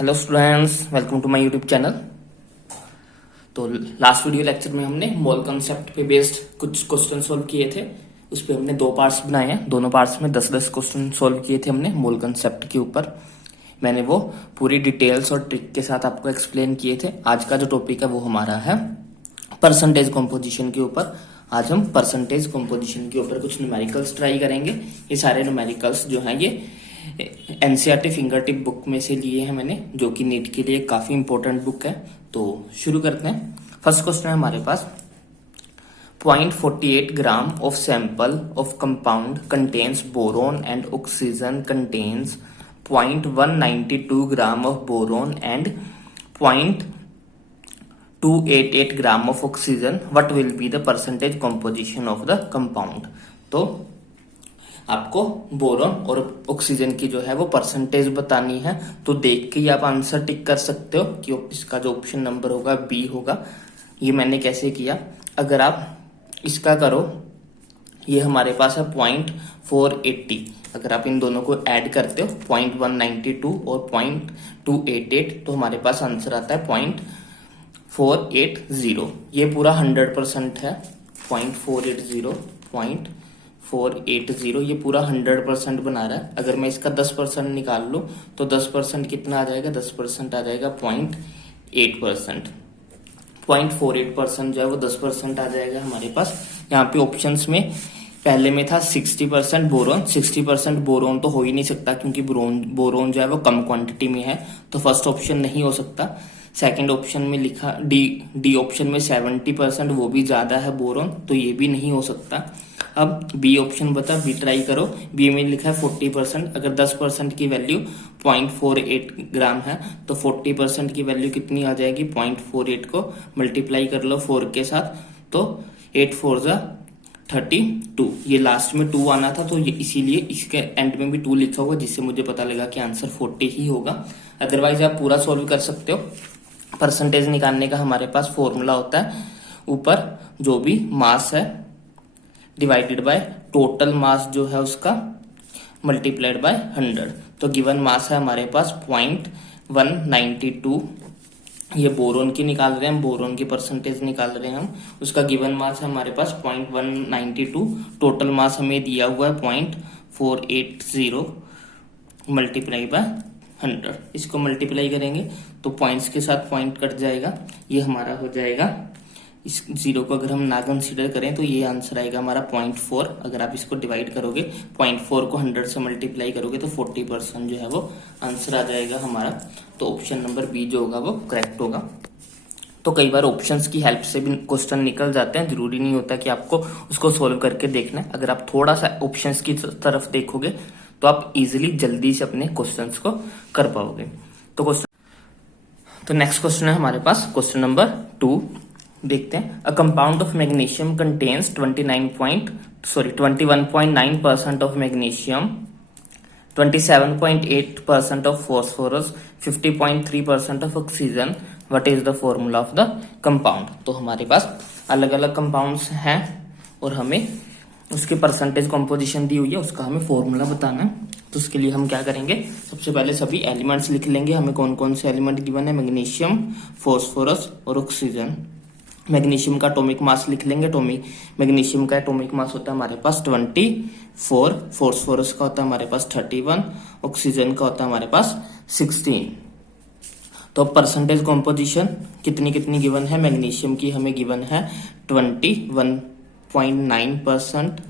Hello students, welcome to my YouTube channel. तो last video lecture में हमने mole concept पे बेस्ड कुछ क्वेश्चन सॉल्व किए थे। उस पे हमने दो पार्ट्स बनाए हैं। दोनों पार्ट्स में 10-10 क्वेश्चन सॉल्व किए थे हमने मोल कंसेप्ट के ऊपर। मैंने वो पूरी डिटेल्स और ट्रिक के साथ आपको एक्सप्लेन किए थे। आज का जो टॉपिक है वो हमारा है परसेंटेज कॉम्पोजिशन के ऊपर। आज हम परसेंटेज कॉम्पोजिशन के ऊपर कुछ न्यूमेरिकल्स ट्राई करेंगे। ये सारे न्यूमेरिकल्स जो हैं ये एनसीईआरटी फिंगर टिप बुक में से लिए हैं मैंने, जो कि नीट के लिए काफी इंपॉर्टेंट बुक है। तो शुरू करते हैं। फर्स्ट क्वेश्चन है हमारे पास, 0.48 gram of sample of compound contains boron and oxygen contains 0.192 gram of boron and 0.288 gram of oxygen, what will be the percentage composition of the compound. तो आपको बोरोन और ऑक्सीजन की जो है वो परसेंटेज बतानी है। तो देख के ही आप आंसर टिक कर सकते हो कि इसका जो ऑप्शन नंबर होगा बी होगा। ये मैंने कैसे किया, अगर आप इसका करो, ये हमारे पास है 0.480। अगर आप इन दोनों को ऐड करते हो 0.192 और 0.288 तो हमारे पास आंसर आता है 0.480। ये पूरा 100% है। 0.480 ये पूरा 100% बना रहा है। अगर मैं इसका 10% निकाल लूं तो 10% कितना आ जाएगा, 10% आ जाएगा 0.8%। 0.48% जो है वो 10% आ जाएगा हमारे पास। यहाँ पे ऑप्शंस में पहले में था 60% बोरोन। 60% बोरोन तो हो ही नहीं सकता क्योंकि बोरोन जो है वो कम क्वांटिटी में है, तो फर्स्ट ऑप्शन नहीं हो सकता। सेकंड ऑप्शन में लिखा डी ऑप्शन में 70%, वो भी ज्यादा है बोरोन, तो ये भी नहीं हो सकता। अब बी ऑप्शन बता, बी ट्राई करो। बी में लिखा है 40%। अगर 10% की वैल्यू 0.48 ग्राम है तो 40% की वैल्यू कितनी आ जाएगी, 0.48 को मल्टीप्लाई कर लो 4 के साथ, तो 8 4 जा 32। ये लास्ट में 2 आना था, तो ये इसीलिए इसके एंड में भी 2 लिखा हुआ, जिससे मुझे पता लगा कि आंसर 40 ही होगा। अदरवाइज आप पूरा सॉल्व कर सकते हो। परसेंटेज निकालने का हमारे पास फॉर्मूला होता है, ऊपर जो भी मास है डिवाइडेड बाय टोटल मास जो है उसका मल्टीप्लाइड बाय 100। तो गिवन मास है हमारे पास 0.192। ये बोरोन की निकाल रहे हैं हम, बोरोन की परसेंटेज निकाल रहे हैं हम। उसका गिवन मास है हमारे पास 0.192। टोटल मास हमें दिया हुआ है 0.480 मल्टीप्लाई बाय 100। इसको मल्टीप्लाई करेंगे तो पॉइंट्स के साथ पॉइंट कट जाएगा, ये हमारा हो जाएगा। इस जीरो को अगर हम ना कंसीडर करें तो ये आंसर आएगा हमारा 0.4। अगर आप इसको डिवाइड करोगे 0.4 को 100 से मल्टीप्लाई करोगे तो 40% जो है वो आंसर आ जाएगा हमारा। तो ऑप्शन नंबर बी जो होगा वो करेक्ट होगा। तो कई बार ऑप्शंस की हेल्प से भी क्वेश्चन निकल जाते हैं, जरूरी नहीं होता कि आपको उसको सोल्व करके देखना है। अगर आप थोड़ा सा ऑप्शंस की तरफ देखोगे तो आप इजिली जल्दी से अपने क्वेश्चंस को कर पाओगे। तो नेक्स्ट क्वेश्चन है हमारे पास क्वेश्चन नंबर 2। देखते हैं। A compound of magnesium contains 21.9% of magnesium, 27.8% of phosphorus, 50.3% of oxygen, what is the formula of the compound. तो हमारे पास अलग अलग कंपाउंड्स हैं और हमें उसके परसेंटेज कॉम्पोजिशन दी हुई है, उसका हमें फॉर्मूला बताना है। तो उसके लिए हम क्या करेंगे, सबसे पहले सभी एलिमेंट्स लिख लेंगे। हमें कौन कौन से एलिमेंट गिवन है, मैग्नीशियम, फॉस्फोरस और ऑक्सीजन। मैग्नीशियम का एटॉमिक मास लिख लेंगे। मैग्नीशियम का एटॉमिक मास होता है हमारे पास 24, फॉस्फोरस का होता है हमारे पास 31, ऑक्सीजन का होता है हमारे पास 16। तो परसेंटेज कॉम्पोजिशन कितनी कितनी गिवन है, मैग्नीशियम की हमें गिवन है 21.9%,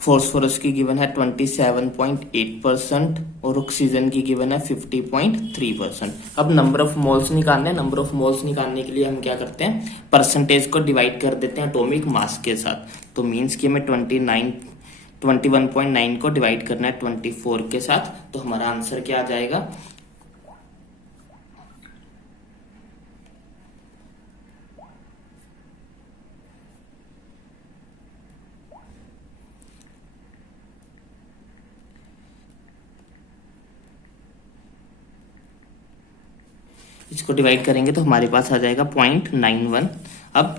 फॉस्फोरस की गिवन है 27.8% और ऑक्सीजन की गिवन है 50.3%। अब नंबर ऑफ मोल्स निकालने हैं। नंबर ऑफ मोल्स निकालने के लिए हम क्या करते हैं, परसेंटेज को डिवाइड कर देते हैं एटॉमिक मास के साथ। तो मींस कि हमें 21.9 को डिवाइड करना है 24 के साथ, तो हमारा आंसर क्या आ जाएगा, इसको डिवाइड करेंगे तो हमारे पास आ जाएगा 0.91। अब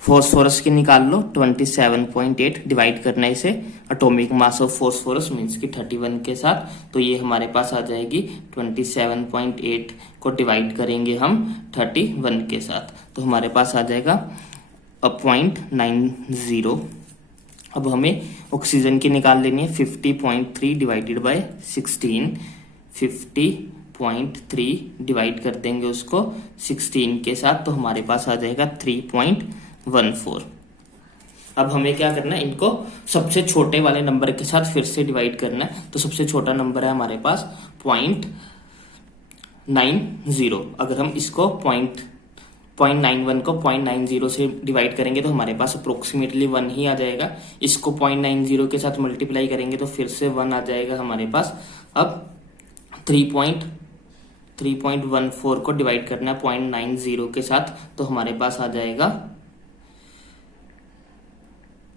फॉस्फोरस की निकाल लो 27.8, डिवाइड करना है इसे atomic mass of phosphorus means की 31 के साथ, तो ये हमारे पास आ जाएगी 27.8 को डिवाइड करेंगे हम 31 के साथ, तो हमारे पास आ जाएगा 0.90। अब हमें ऑक्सीजन की निकाल लेनी है 50.3 डिवाइडेड बाय 16, 50.3 डिवाइड कर देंगे उसको 16 के साथ, तो हमारे पास आ जाएगा 3.14। अब हमें क्या करना है, इनको सबसे छोटे वाले नंबर के साथ फिर से डिवाइड करना है, तो सबसे छोटा नंबर है हमारे पास 0.90। अगर हम इसको 0.91 को 0.90 से डिवाइड करेंगे तो हमारे पास अप्रोक्सीमेटली 1 ही आ जाएगा। इसको 0.90 के साथ मल्टीप्लाई करेंगे तो फिर से 1 आ जाएगा हमारे पास। अब 3.14 को डिवाइड करना है 0.90 के साथ, तो हमारे पास आ जाएगा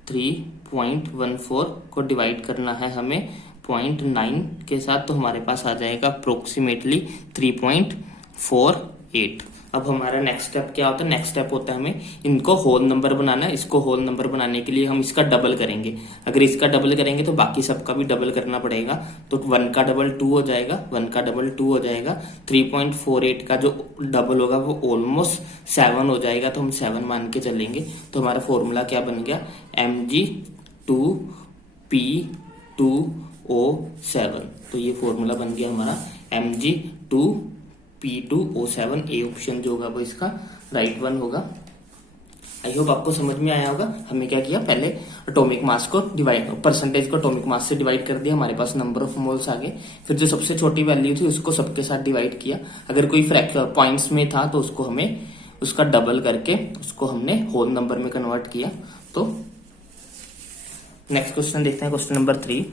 3.14 को डिवाइड करना है हमें 0.9 के साथ, तो हमारे पास आ जाएगा अप्रोक्सीमेटली 3.48। अब हमारा नेक्स्ट स्टेप क्या होता है, नेक्स्ट स्टेप होता है हमें इनको होल नंबर बनाना है। इसको होल नंबर बनाने के लिए हम इसका डबल करेंगे। अगर इसका डबल करेंगे तो बाकी सबका भी डबल करना पड़ेगा, तो 1 का डबल 2 हो जाएगा, 1 का डबल 2 हो जाएगा। 3.48 का जो डबल होगा वो ऑलमोस्ट 7 हो जाएगा, तो हम 7 मान के चलेंगे। तो हमारा फॉर्मूला क्या बन गया, Mg2P2O7। तो ये फॉर्मूला बन गया हमारा Mg2P2O7। ए ऑप्शन जो होगा वो इसका राइट वन होगा। आई होप आपको समझ में आया होगा। हमने क्या किया, पहले एटॉमिक मास को डिवाइड, परसेंटेज को एटॉमिक मास से डिवाइड कर दिया, हमारे पास नंबर ऑफ मोल्स आ गए। फिर जो सबसे छोटी वैल्यू थी उसको सबके साथ डिवाइड किया। अगर कोई पॉइंट्स में था तो उसको हमें उसका डबल करके उसको हमने होल नंबर में कन्वर्ट किया। तो नेक्स्ट क्वेश्चन देखते हैं, question number 3।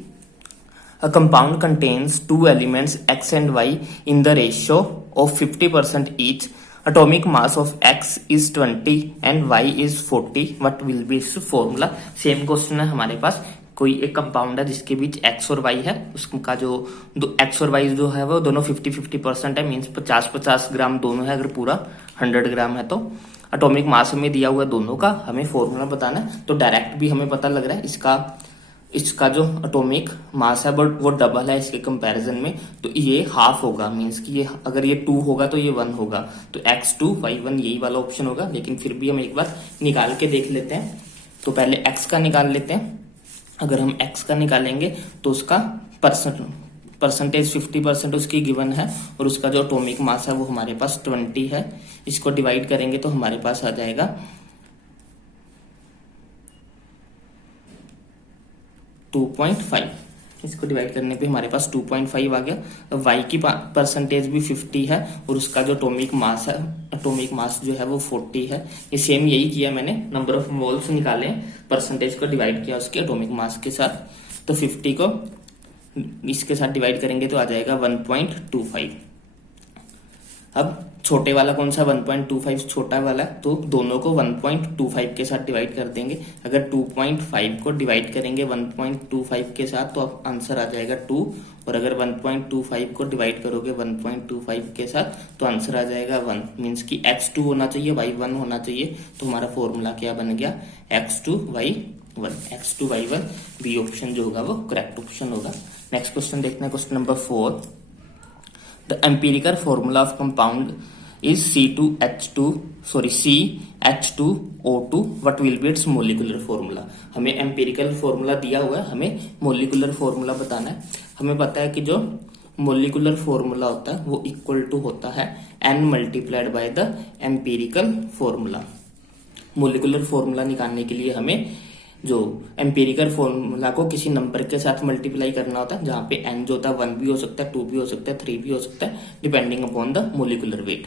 A compound contains two elements X and Y in the ratio of 50% each. Atomic mass of X is 20 and Y is 40. What will be its formula? Same question है हमारे पास। कोई एक compound है जिसके बीच X और Y है, उसका जो X और Y जो है वो दोनों 50-50% है, मीन्स 50-50 ग्राम दोनों है। अगर पूरा 100 ग्राम है तो एटॉमिक मास हमें दिया हुआ है दोनों का, हमें फॉर्मूला बताना है। तो डायरेक्ट भी हमें पता लग रहा है इसका जो एटॉमिक मास है वो डबल है इसके कंपैरिजन में, तो ये हाफ होगा। मींस कि ये अगर ये 2 होगा तो ये 1 होगा, तो x2 y1 यही वाला ऑप्शन होगा। लेकिन फिर भी हम एक बार निकाल के देख लेते हैं। तो पहले x का निकाल लेते हैं। अगर हम x का निकालेंगे तो उसका परसेंटेज 50% उसकी गिवन है, और उसका जो एटॉमिक मास है वो हमारे पास 20 है। इसको डिवाइड करेंगे तो हमारे पास आ जाएगा 2.5। इसको डिवाइड करने पे हमारे पास 2.5 आ गया। y की परसेंटेज भी 50 है, और उसका जो एटॉमिक मास है, एटॉमिक मास जो है वो 40 है। ये सेम यही किया मैंने, नंबर ऑफ मोल्स निकाले, परसेंटेज को डिवाइड किया उसके एटॉमिक मास के साथ। तो 50 को इसके साथ डिवाइड करेंगे तो आ जाएगा 1.25। अब छोटे वाला कौन सा, 1.25 छोटा वाला, तो दोनों को 1.25 के साथ डिवाइड कर देंगे। अगर 2.5 को डिवाइड करेंगे 1.25 के साथ तो आंसर आ जाएगा 2, और अगर 1.25 को डिवाइड करोगे 1.25 के साथ तो आंसर आ जाएगा 1। मीन्स कि x2 होना चाहिए, y1 होना चाहिए। तो हमारा फॉर्मूला क्या बन गया, x2y1। x2y1 बी ऑप्शन जो होगा वो करेक्ट ऑप्शन होगा। नेक्स्ट क्वेश्चन देखना है, question number 4। The empirical formula of compound is CH2O2. What will be its molecular formula? हमें empirical formula दिया हुआ है, हमें molecular formula बताना है। हमें पता है कि जो molecular formula होता है वो इक्वल टू होता है n multiplied by the empirical formula। molecular formula निकालने के लिए हमें जो एम्पिरिकल फॉर्मूला को किसी नंबर के साथ मल्टीप्लाई करना होता है, जहां पे n जो होता है 1 भी हो सकता है, 2 भी हो सकता है, 3 भी हो सकता है, depending upon the molecular weight.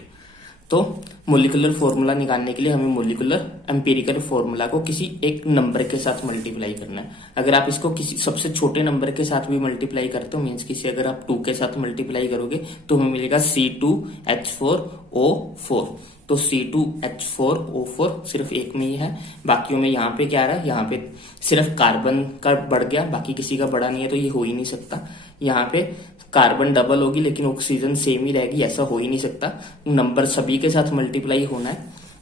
तो मोलिकुलर फॉर्मूला निकालने के लिए हमें मोलिकुलर एम्पिरिकल फॉर्मूला को किसी एक नंबर के साथ मल्टीप्लाई करना है। अगर आप इसको किसी सबसे छोटे नंबर के साथ भी मल्टीप्लाई करते हो, मीन्स किसी अगर आप 2 के साथ मल्टीप्लाई करोगे तो हमें मिलेगा C2H4O4। तो C2H4O4 सिर्फ एक में ही है, बाकियों में यहाँ पे क्या आ रहा है, यहाँ पे सिर्फ कार्बन का बढ़ गया, बाकी किसी का बढ़ा नहीं है, तो ये हो ही नहीं सकता। यहाँ पे कार्बन डबल होगी लेकिन ऑक्सीजन सेम ही रहेगी, ऐसा हो ही नहीं सकता। नंबर सभी के साथ मल्टीप्लाई होना है,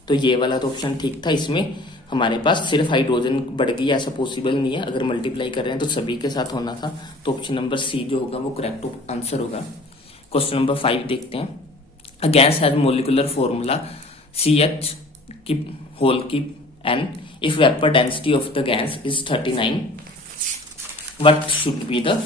तो ये वाला तो ऑप्शन ठीक था। इसमें हमारे पास सिर्फ हाइड्रोजन बढ़ गई, ऐसा पॉसिबल नहीं है। अगर मल्टीप्लाई कर रहे हैं तो सभी के साथ होना था, तो ऑप्शन नंबर सी जो होगा वो करेक्ट आंसर होगा। क्वेश्चन नंबर 5 देखते हैं। A gas has molecular formula CH की होल की n, if vapour density of the gas is 39, what should be the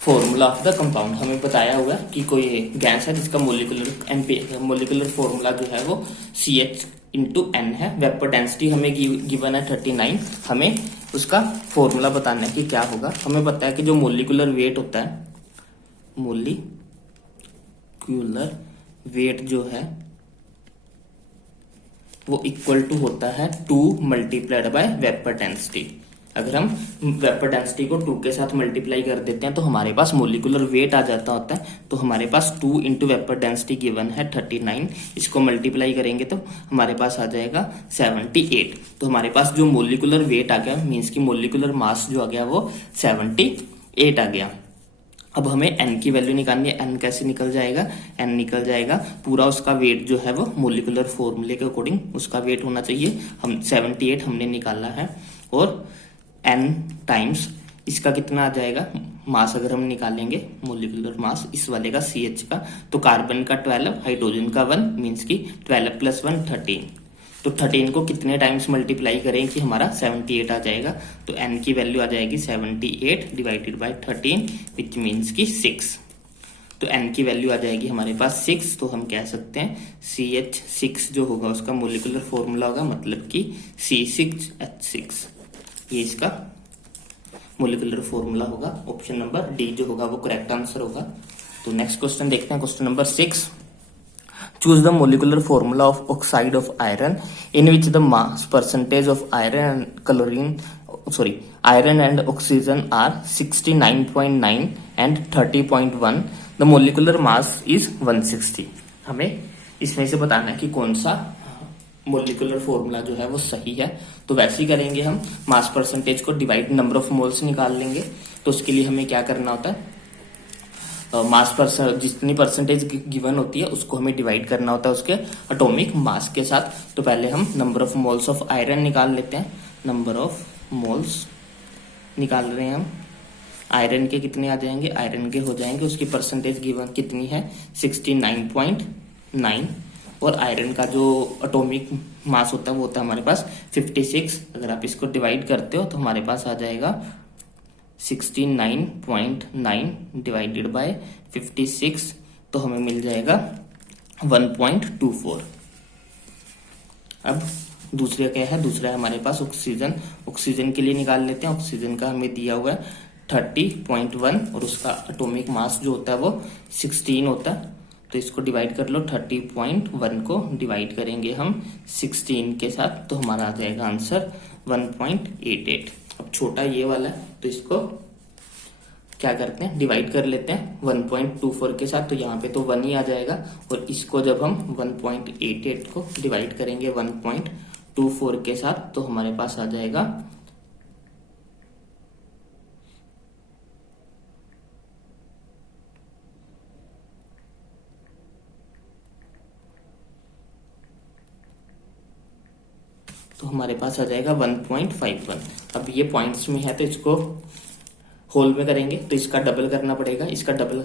formula of the compound. हमें बताया हुआ है कि कोई गैस है जिसका मोलिकुलर फॉर्मूला जो है वो CH इंटू n है, वेपर डेंसिटी हमें गिवन है 39, हमें उसका फॉर्मूला बताना है कि क्या होगा। हमें पता है कि जो मोलिकुलर वेट होता है, मोलिकुलर वेट जो है वो इक्वल टू होता है 2 मल्टीप्लाइड बाय वेपर डेंसिटी। अगर हम वेपर डेंसिटी को 2 के साथ मल्टीप्लाई कर देते हैं तो हमारे पास मोलिकुलर वेट आ जाता होता है। तो हमारे पास 2 इंटू वेपर डेंसिटी गिवन है 39, इसको मल्टीप्लाई करेंगे तो हमारे पास आ जाएगा 78। तो हमारे पास जो मोलिकुलर वेट आ गया, मीन्स की मोलिकुलर मास जो आ गया वो 78 आ गया। अब हमें n की वैल्यू निकालनी है। n कैसे निकल जाएगा, n निकल जाएगा पूरा उसका वेट जो है वो मोलिकुलर फॉर्मूले के अकॉर्डिंग उसका वेट होना चाहिए। हम 78 हमने निकाला है, और n टाइम्स इसका कितना आ जाएगा मास, अगर हम निकालेंगे मोलिकुलर मास इस वाले का CH का, तो कार्बन का 12, हाइड्रोजन का 1, मीन्स की 12 + 1 13। तो 13 को कितने टाइम्स मल्टीप्लाई करें कि हमारा 78 आ जाएगा। तो n की वैल्यू आ जाएगी 78 डिवाइडेड बाय 13, विच मीन्स की 6। तो n की वैल्यू आ जाएगी हमारे पास 6। तो हम कह सकते हैं CH6 जो होगा उसका मोलिकुलर फॉर्मूला होगा, मतलब कि C6H6, ये इसका मोलिकुलर फॉर्मूला होगा। ऑप्शन नंबर डी जो होगा वो करेक्ट आंसर होगा। तो नेक्स्ट क्वेश्चन देखते हैं, question number 6। Choose the molecular formula of oxide of iron in which the mass percentage of iron and oxygen are 69.9 and 30.1, the molecular mass is 160। हमें इसमें से बताना है कि कौन सा मोलिकुलर फॉर्मूला जो है वो सही है। तो वैसे ही करेंगे, हम मास परसेंटेज को डिवाइड नंबर ऑफ मोल्स निकाल लेंगे। तो उसके लिए हमें क्या करना होता है, मास जितनी परसेंटेज गिवन होती है उसको हमें डिवाइड करना होता है उसके एटॉमिक मास के साथ। तो पहले हम number of moles of iron निकाल लेते हैं। नंबर ऑफ मोल्स निकाल रहे हैं हम, आयरन के कितने आ जाएंगे, आयरन के हो जाएंगे, उसकी परसेंटेज गिवन कितनी है 69.9, और आयरन का जो एटॉमिक मास होता है वो होता है हमारे पास 56। अगर आप इसको डिवाइड करते हो तो हमारे पास आ जाएगा 69.9 डिवाइडेड बाय 56, तो हमें मिल जाएगा 1.24। अब दूसरा क्या है, दूसरा है हमारे पास ऑक्सीजन। ऑक्सीजन के लिए निकाल लेते हैं। ऑक्सीजन का हमें दिया हुआ है 30.1, और उसका एटॉमिक मास जो होता है वो 16 होता है। तो इसको डिवाइड कर लो, 30.1 को डिवाइड करेंगे हम 16 के साथ, तो हमारा आ जाएगा आंसर 1.88। अब छोटा ये वाला है तो इसको क्या करते हैं, डिवाइड कर लेते हैं 1.24 के साथ, तो यहाँ पे तो 1 ही आ जाएगा। और इसको जब हम 1.88 को डिवाइड करेंगे 1.24 के साथ, तो हमारे पास आ जाएगा 1.51। अब ये पॉइंट्स में है तो इसको होल में करेंगे तो इसका डबल करना पड़ेगा। इसका डबल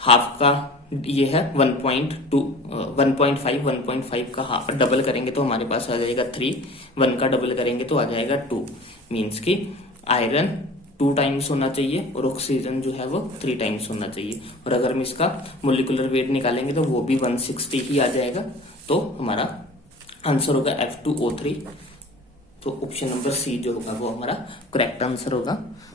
हाफ का ये है 1.5 का हाफ डबल करेंगे तो हमारे पास आ जाएगा 3। 1 का डबल करेंगे तो आ जाएगा 2, मीन्स की आयरन 2 टाइम्स होना चाहिए और ऑक्सीजन जो है वो 3 टाइम्स होना चाहिए। और अगर हम इसका मोलिकुलर वेट निकालेंगे तो वो भी 160 ही आ जाएगा। तो हमारा आंसर होगा F2O3। तो ऑप्शन नंबर सी जो होगा वो हमारा करेक्ट आंसर होगा।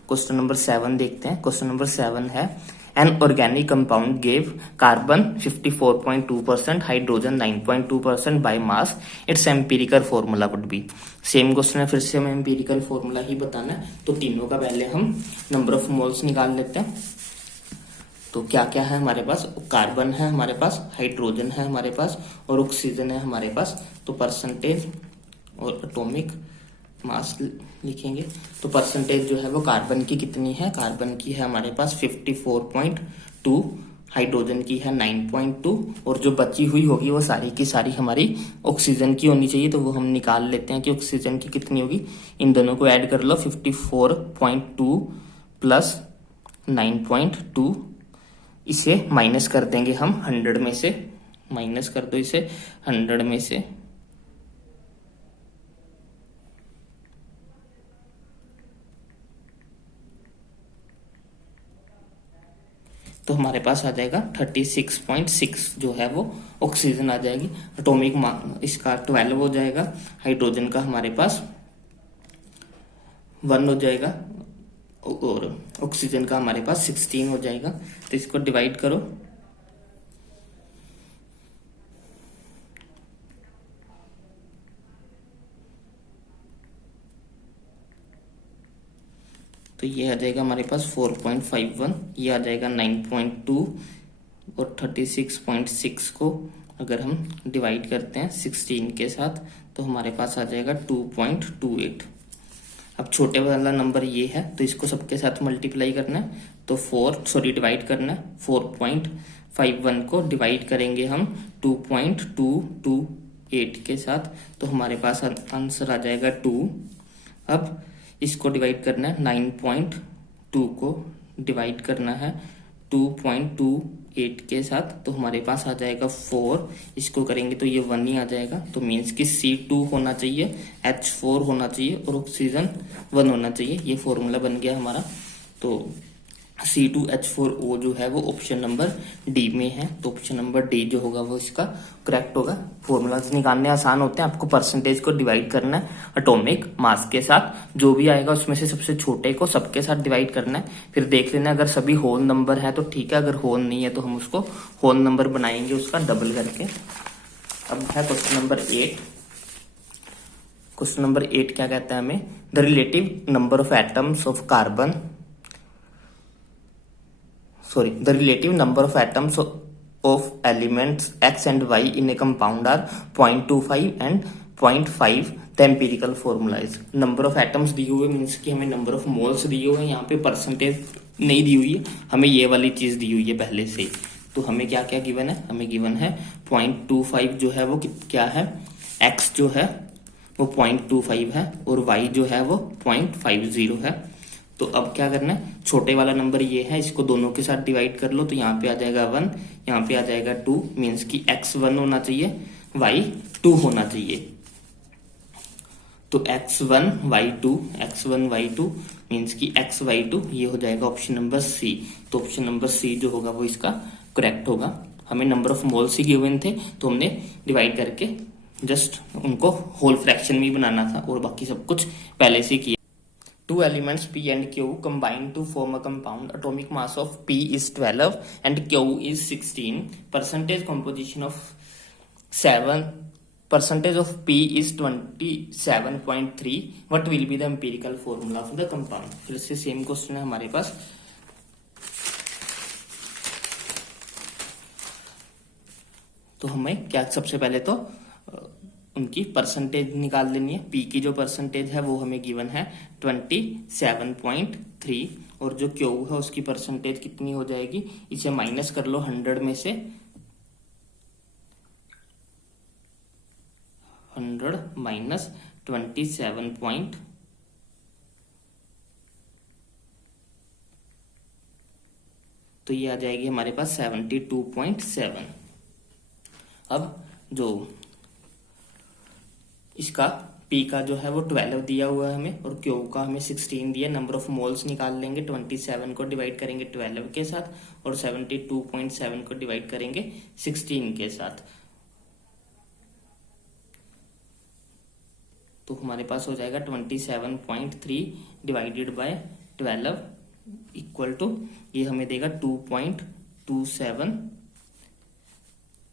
क्वेश्चन नंबर 7 देखते हैं। क्वेश्चन नंबर 7 है an organic compound gave carbon 54.2%, hydrogen 9.2% by mass, it's empirical formula would be. Same question है, फिर से हमें एम्पिरिकल फॉर्मूला ही बताना है। तो तीनों का पहले हम नंबर ऑफ मोल्स निकाल लेते हैं। तो क्या क्या है हमारे पास, कार्बन है हमारे पास, हाइड्रोजन है हमारे पास और ऑक्सीजन है हमारे पास। तो परसेंटेज और एटॉमिक मास लिखेंगे। तो परसेंटेज जो है वो कार्बन की कितनी है, कार्बन की है हमारे पास 54.2 हाइड्रोजन की है 9.2 और जो बची हुई होगी वो सारी की सारी हमारी ऑक्सीजन की होनी चाहिए। तो वो हम निकाल लेते हैं कि ऑक्सीजन की कितनी होगी। इन दोनों को ऐड कर लो, 54.2 प्लस 9.2, इसे माइनस कर देंगे हम 100 में से। माइनस कर दो इसे 100 में से। तो हमारे पास आ जाएगा 36.6 जो है वो ऑक्सीजन आ जाएगी। एटॉमिक इसका 12 हो जाएगा। हाइड्रोजन का हमारे पास 1 हो जाएगा और ऑक्सीजन का हमारे पास 16 हो जाएगा। तो इसको डिवाइड करो। तो ये आ जाएगा हमारे पास 4.51, ये आ जाएगा 9.2 और 36.6 को अगर हम डिवाइड करते हैं 16 के साथ तो हमारे पास आ जाएगा 2.28। अब छोटे वाला नंबर ये है तो इसको सबके साथ मल्टीप्लाई करना है। तो डिवाइड करना है। 4.51 को डिवाइड करेंगे हम 2.228 के साथ तो हमारे पास आंसर आ जाएगा 2। अब इसको डिवाइड करना है 9.2 को डिवाइड करना है 2.28 के साथ तो हमारे पास आ जाएगा 4। इसको करेंगे तो ये 1 ही आ जाएगा। तो मीन्स कि C2 होना चाहिए, H4 होना चाहिए और ऑक्सीजन 1 होना चाहिए। ये फॉर्मूला बन गया हमारा। तो C2H4O जो है वो ऑप्शन नंबर डी में है। तो ऑप्शन नंबर डी जो होगा वो इसका करेक्ट होगा। फॉर्मूलाज निकालने आसान होते हैं। आपको परसेंटेज को डिवाइड करना है एटॉमिक मास के साथ। जो भी आएगा उसमें से सबसे छोटे को सबके साथ डिवाइड करना है। फिर देख लेना अगर सभी होल नंबर है तो ठीक है, अगर होल नहीं है तो हम उसको होल नंबर बनाएंगे उसका डबल करके। अब है क्वेश्चन नंबर 8। क्वेश्चन नंबर 8 क्या कहता है हमें, the relative number of atoms of carbon the relative number of atoms of elements X and Y in a compound are 0.25 and 0.5. The empirical formula is number of atoms दिए हुए means कि हमें number of moles दिए हुए हैं। यहाँ पे percentage नहीं दी हुई है, हमें ये वाली चीज दी हुई है पहले से ही। तो हमें क्या क्या गिवन है, हमें गिवन है 0.25 जो है वो क्या है, X जो है वो 0.25 है और Y जो है वो 0.50 है। तो अब क्या करना है, छोटे वाला नंबर ये है, इसको दोनों के साथ डिवाइड कर लो। तो यहाँ पे आ जाएगा 1, यहाँ पे आ जाएगा 2, मीन्स कि x1 होना चाहिए, y2 होना चाहिए। तो x1 y2 मीन्स कि xy2 ये हो जाएगा ऑप्शन नंबर सी। तो ऑप्शन नंबर सी जो होगा वो इसका करेक्ट होगा। हमें number of moles he given थे तो हमने डिवाइड करके जस्ट उनको होल फ्रैक्शन में बनाना था और बाकी सब कुछ पहले से किया। Two elements P and Q combine to form a compound. Atomic mass of P is 12 and Q is 16. Percentage composition of 7. Percentage of P is 27.3. What will be the empirical formula of the compound? फिर से same question है हमारे पास। तो हमें क्या सबसे पहले तो उनकी परसेंटेज निकाल लेनी है। पी की जो परसेंटेज है वो हमें गिवन है 27.3 और जो क्यू है उसकी परसेंटेज कितनी हो जाएगी, इसे माइनस कर लो 100 में से। 100 माइनस 27 तो ये आ जाएगी हमारे पास 72.7। अब जो इसका P का जो है वो 12 दिया हुआ है हमें और Q का हमें 16 दिया। नंबर ऑफ मोल्स निकाल लेंगे। 27 को डिवाइड करेंगे 12 के साथ और 72.7 को डिवाइड करेंगे 16 के साथ। तो हमारे पास हो जाएगा 27.3 डिवाइडेड बाय 12 इक्वल टू ये हमें देगा 2.27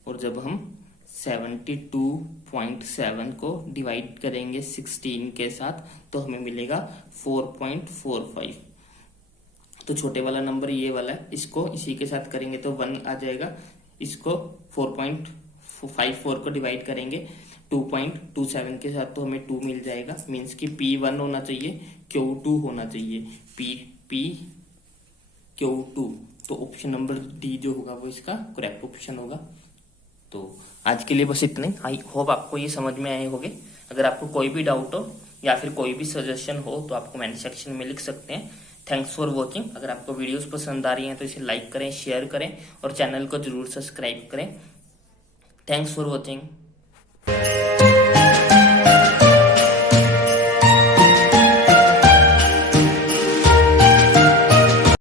और जब हम 72.7 को डिवाइड करेंगे 16 के साथ तो हमें मिलेगा 4.45। तो छोटे वाला नंबर ये वाला है, इसको इसी के साथ करेंगे तो 1 आ जाएगा। इसको 4.54 को डिवाइड करेंगे 2.27 के साथ तो हमें 2 मिल जाएगा। मीन्स कि P1 होना चाहिए, Q2 होना चाहिए, P Q2 तो ऑप्शन नंबर डी जो होगा वो इसका करेक्ट ऑप्शन होगा। तो आज के लिए बस इतना ही। आई होप आपको ये समझ में आए होंगे। अगर आपको कोई भी डाउट हो या फिर कोई भी सजेशन हो तो आप कमेंट सेक्शन में लिख सकते हैं। Thanks for watching. अगर आपको वीडियोस पसंद आ रही हैं तो इसे लाइक करें, शेयर करें और चैनल को जरूर सब्सक्राइब करें। Thanks for watching.